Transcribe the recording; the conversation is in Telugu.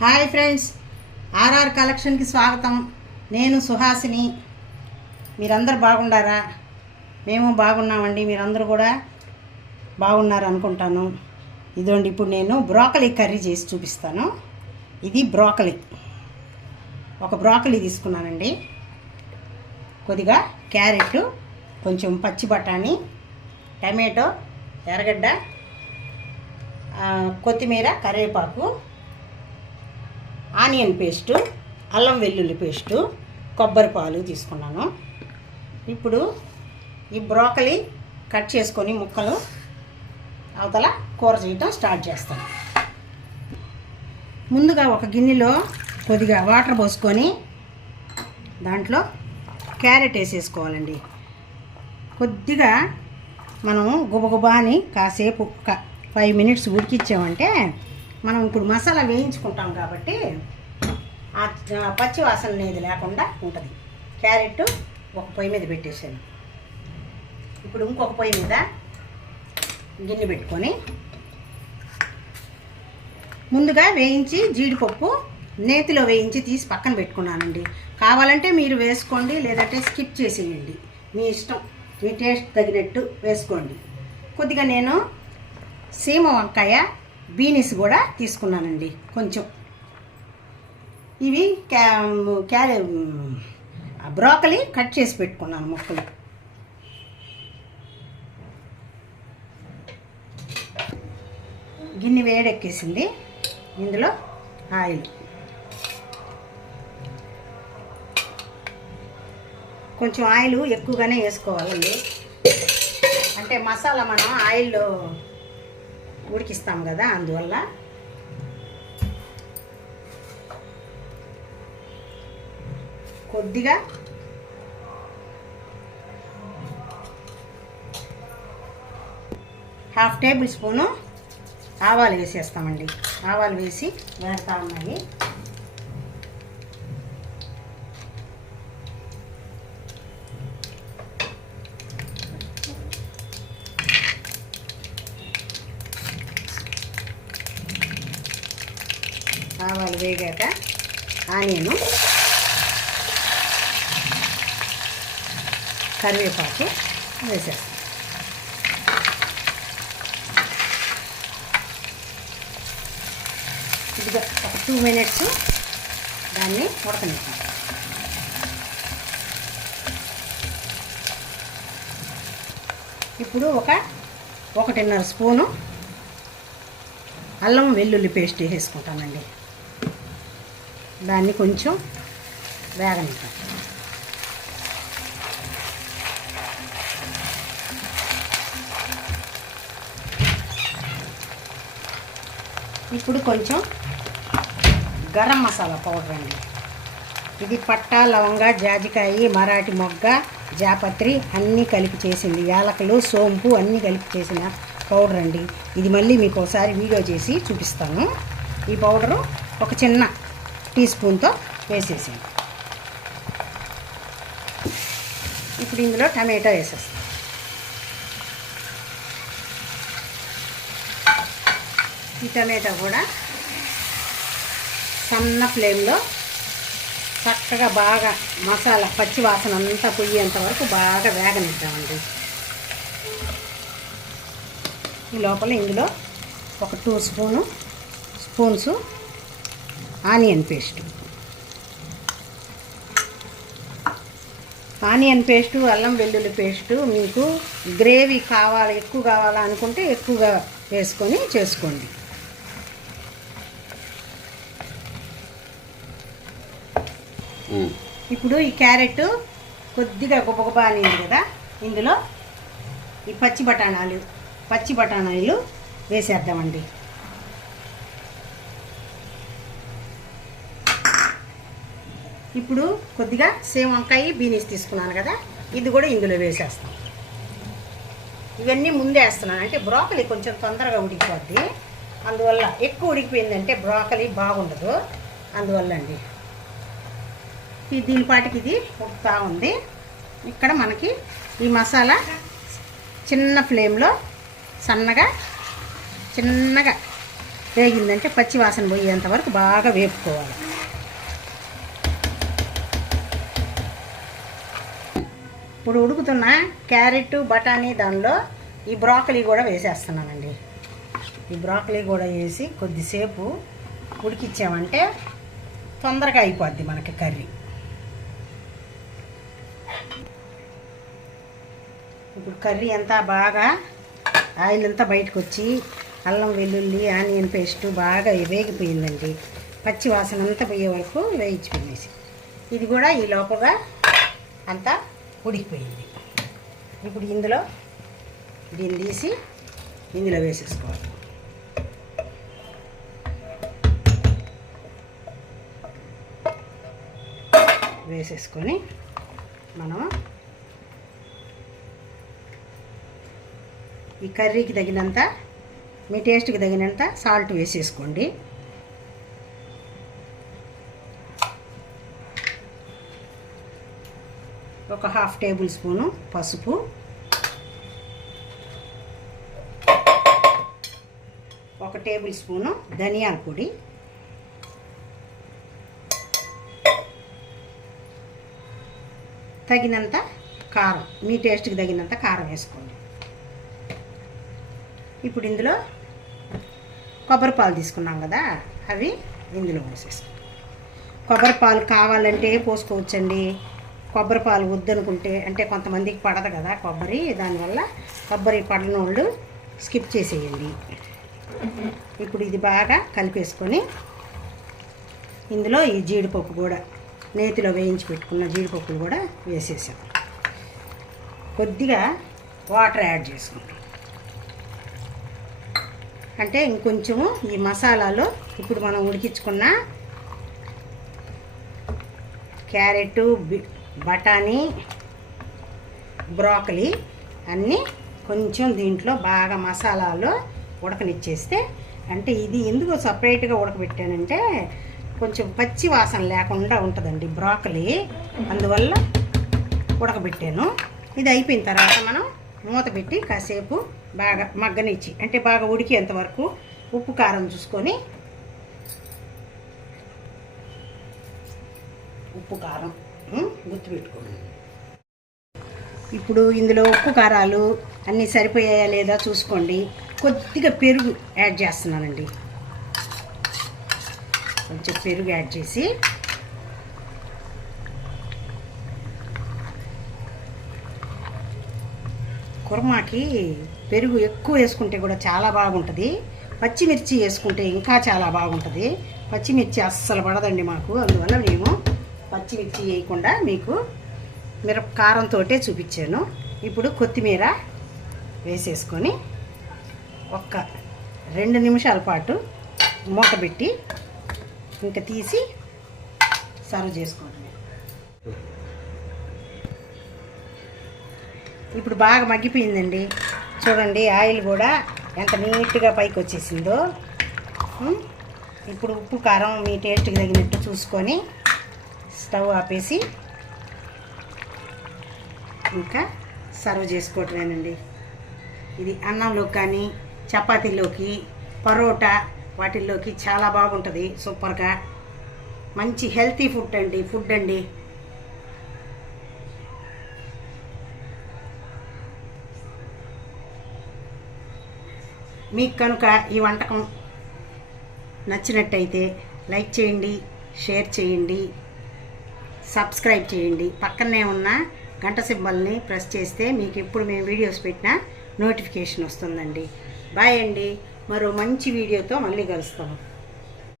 Hi friends. ఆర్ఆర్ కలెక్షన్కి స్వాగతం. నేను సుహాసిని. మీరందరూ బాగుండారా? మేము బాగున్నామండి. మీరందరూ కూడా బాగున్నారు అనుకుంటాను. ఇదిగోండి ఇప్పుడు నేను బ్రోకలీ కర్రీ చేసి చూపిస్తాను. ఇది బ్రోకలీ. ఒక బ్రోకలీ తీసుకున్నానండి. కొద్దిగా క్యారెట్ కొంచెం పచ్చి బఠానీ టమాటో ఎర్రగడ్డ కొత్తిమీర కరివేపాకు ఆనియన్ పేస్టు అల్లం వెల్లుల్లి పేస్టు కొబ్బరి పాలు తీసుకున్నాను. ఇప్పుడు ఈ బ్రోకలి కట్ చేసుకొని ముక్కలు అవతల కూర చేయటం స్టార్ట్ చేస్తాను. ముందుగా ఒక గిన్నెలో కొద్దిగా వాటర్ పోసుకొని దాంట్లో క్యారెట్ వేసేసుకోవాలండి. కొద్దిగా మనం గుబగుబా అని కాసేపు ఒక ఫైవ్ మినిట్స్ ఉడికిచ్చామంటే మనం ఇప్పుడు మసాలా వేయించుకుంటాం కాబట్టి పచ్చి వాసన అనేది లేకుండా ఉంటుంది. క్యారెట్ ఒక పొయ్యి మీద పెట్టేసాను ఇప్పుడు ఇంకొక పొయ్యి మీద గిన్నె పెట్టుకొని ముందుగా వేయించి జీడిపప్పు నేతిలో వేయించి తీసి పక్కన పెట్టుకున్నానండి. కావాలంటే మీరు వేసుకోండి లేదంటే స్కిప్ చేసేయండి. మీ ఇష్టం మీ టేస్ట్ తగినట్టు వేసుకోండి. కొద్దిగా నేను సీమ వంకాయ బీనీస్ కూడా తీసుకున్నానండి. కొంచెం ఇవి క్యా క్యారె బ్రోకలీ కట్ చేసి పెట్టుకున్నాను ముక్కలు. గిన్నె వేడెక్కేసింది. ఇందులో ఆయిల్. కొంచెం ఆయిల్ ఎక్కువగానే వేసుకోవాలండి. అంటే మసాలా మనం ఆయిల్లో ఉడికిస్తాం కదా అందువల్ల కొద్దిగా. హాఫ్ టేబుల్ స్పూను ఆవాలు వేసేస్తామండి. ఆవాలు వేసి వేస్తా ఉన్నాయి. ఆవాలు వేగాక ఆనియను కరివేపాకు వేసేస్తాం. ఇదిగో ఒక టూ మినిట్స్ దాన్ని ఉడకనిస్తాం ఇప్పుడు ఒక ఒకటిన్నర స్పూను అల్లం వెల్లుల్లి పేస్ట్ వేసుకుంటానండి దాన్ని కొంచెం వేగనిస్తాం ఇప్పుడు కొంచెం గరం మసాలా పౌడర్ అండి. ఇది పట్ట లవంగ జాజికాయి మరాఠీ మొగ్గ జాపత్రి అన్నీ కలిపి చేసింది. యాలకులు సోంపు అన్నీ కలిపి చేసిన పౌడర్ అండి. ఇది మళ్ళీ మీకు ఒకసారి వీడియో చేసి చూపిస్తాను. ఈ పౌడరు ఒక చిన్న టీ స్పూన్తో వేసేసింది ఇప్పుడు ఇందులో టమాటో వేసేస్తాను. ఈ టమాటా కూడా సన్న ఫ్లేమ్లో చక్కగా బాగా మసాలా పచ్చి వాసన అంతా పొయ్యేంత వరకు బాగా వేగనిద్దామండి. ఈ లోపల ఇందులో ఒక two spoon spoons onion paste. Onion paste అల్లం వెల్లుల్లి పేస్టు మీకు గ్రేవీ కావాలి ఎక్కువ కావాలా అనుకుంటే ఎక్కువగా వేసుకొని చేసుకోండి. ఇప్పుడు ఈ క్యారెట్ కొద్దిగా గొప్ప అనింది కదా. ఇందులో ఈ పచ్చి బఠానాలు పచ్చి బఠానాలు వేసేద్దామండి. ఇప్పుడు కొద్దిగా సేమ్ వంకాయ బీనీస్ తీసుకున్నాను కదా. ఇది కూడా ఇందులో వేసేస్తాం. ఇవన్నీ ముందే వేస్తున్నాను. అంటే బ్రోకలి కొంచెం తొందరగా ఉడికిపోద్ది. అందువల్ల ఎక్కువ ఉడికిపోయిందంటే బ్రోకలీ బాగుండదు. అందువల్ల అండి. ఈ దీనిపాటికి ఇది ఉడుతూ ఉంది. ఇక్కడ మనకి ఈ మసాలా చిన్న ఫ్లేమ్లో సన్నగా చిన్నగా వేగిందంటే పచ్చి వాసన పోయేంత వరకు బాగా వేపుకోవాలి. ఇప్పుడు ఉడుకుతున్న క్యారెట్ బఠానీ దానిలో ఈ బ్రాకలీ కూడా వేసేస్తున్నానండి. ఈ బ్రాకలీ కూడా వేసి కొద్దిసేపు ఉడికిచ్చామంటే తొందరగా అయిపోద్ది మనకి కర్రీ. ఇప్పుడు కర్రీ అంతా బాగా ఆయిల్ అంతా బయటకు వచ్చి అల్లం వెల్లుల్లి ఆనియన్ పేస్ట్ బాగా వేగిపోయిందండి. పచ్చి వాసన అంతా పోయే వరకు వేయించుకునేసి. ఇది కూడా ఈ లోపల అంతా ఉడికిపోయింది. ఇప్పుడు ఇందులో దీన్ని తీసి ఇందులో వేసేసుకోవాలి. వేసేసుకొని మనం ఈ కర్రీకి తగినంత మీ టేస్ట్కి తగినంత సాల్ట్ వేసేసుకోండి. ఒక హాఫ్ టేబుల్ స్పూను పసుపు. ఒక టేబుల్ స్పూను ధనియాల పొడి. తగినంత కారం మీ టేస్ట్కి తగినంత కారం వేసుకోండి. ఇప్పుడు ఇందులో కొబ్బరి పాలు తీసుకున్నాం కదా అవి ఇందులో పోసేసుకోండి కొబ్బరి పాలు కావాలంటే పోసుకోవచ్చండి. కొబ్బరి పాలు వద్దనుకుంటే అంటే కొంతమందికి పడదు కదా కొబ్బరి దానివల్ల కొబ్బరి పడని వాళ్ళు స్కిప్ చేసేయండి. ఇప్పుడు ఇది బాగా కలిపేసుకొని ఇందులో ఈ జీడిపప్పు కూడా నేతిలో వేయించి పెట్టుకున్న జీడిపప్పులు కూడా వేసేసాం. కొద్దిగా వాటర్ యాడ్ చేసుకుంటాం. అంటే ఇంకొంచెము ఈ మసాలాలో ఇప్పుడు మనం ఉడికించుకున్న క్యారెట్ బి- బఠానీ బ్రోకలీ అన్నీ కొంచెం దీంట్లో బాగా మసాలాలో ఉడకనిచ్చేస్తే అంటే ఇది ఎందుకు సపరేట్గా ఉడకబెట్టానంటే కొంచెం పచ్చి వాసన లేకుండా ఉంటుందండి బ్రోకలీ. అందువల్ల ఉడకబెట్టాను. ఇది అయిపోయిన తర్వాత మనం మూత పెట్టి కాసేపు బాగా మగ్గనిచ్చి అంటే బాగా ఉడికేంత వరకు ఉప్పు కారం చూసుకొని ఉప్పు కారం గుర్తుపెట్టుకోండి ఇప్పుడు ఇందులో ఉప్పు కారాలు అన్నీ సరిపోయాయా లేదా చూసుకోండి. కొద్దిగా పెరుగు యాడ్ చేస్తున్నానండి. కొంచెం పెరుగు యాడ్ చేసి కుర్మాకి పెరుగు ఎక్కువ వేసుకుంటే కూడా చాలా బాగుంటుంది. పచ్చిమిర్చి వేసుకుంటే ఇంకా చాలా బాగుంటుంది. పచ్చిమిర్చి అస్సలు పడదండి మాకు. అందువల్ల మేము పచ్చిమిర్చి వేయకుండా మీకు మిరప కారంతో చూపించాను. ఇప్పుడు కొత్తిమీర వేసేసుకొని ఒక్క రెండు నిమిషాల పాటు మూత పెట్టి ఇంకా తీసి సర్వ్ చేసుకోండి ఇప్పుడు బాగా మగ్గిపోయిందండి. చూడండి ఆయిల్ కూడా ఎంత నీట్గా పైకి వచ్చేసిందో. ఇప్పుడు ఉప్పు కారం మీ టేస్ట్కి తగినట్టు చూసుకొని స్టవ్ ఆపేసి ఇంకా సర్వ్ చేసుకోవటమేనండి. ఇది అన్నంలో కానీ చపాతీలోకి పరోటా వాటిల్లోకి చాలా బాగుంటుంది సూపర్గా. మంచి హెల్తీ ఫుడ్ అండి ఫుడ్ అండి. మీకు కనుక ఈ వంటకం నచ్చినట్టయితే లైక్ చేయండి షేర్ చేయండి సబ్స్క్రైబ్ చేయండి. పక్కనే ఉన్న గంట సింబల్ని ప్రెస్ చేస్తే మీకు ఎప్పుడు మేము వీడియోస్ పెట్టినా నోటిఫికేషన్ వస్తుందండి. బాయ్ అండి. మరో మంచి వీడియోతో మళ్ళీ కలుస్తాము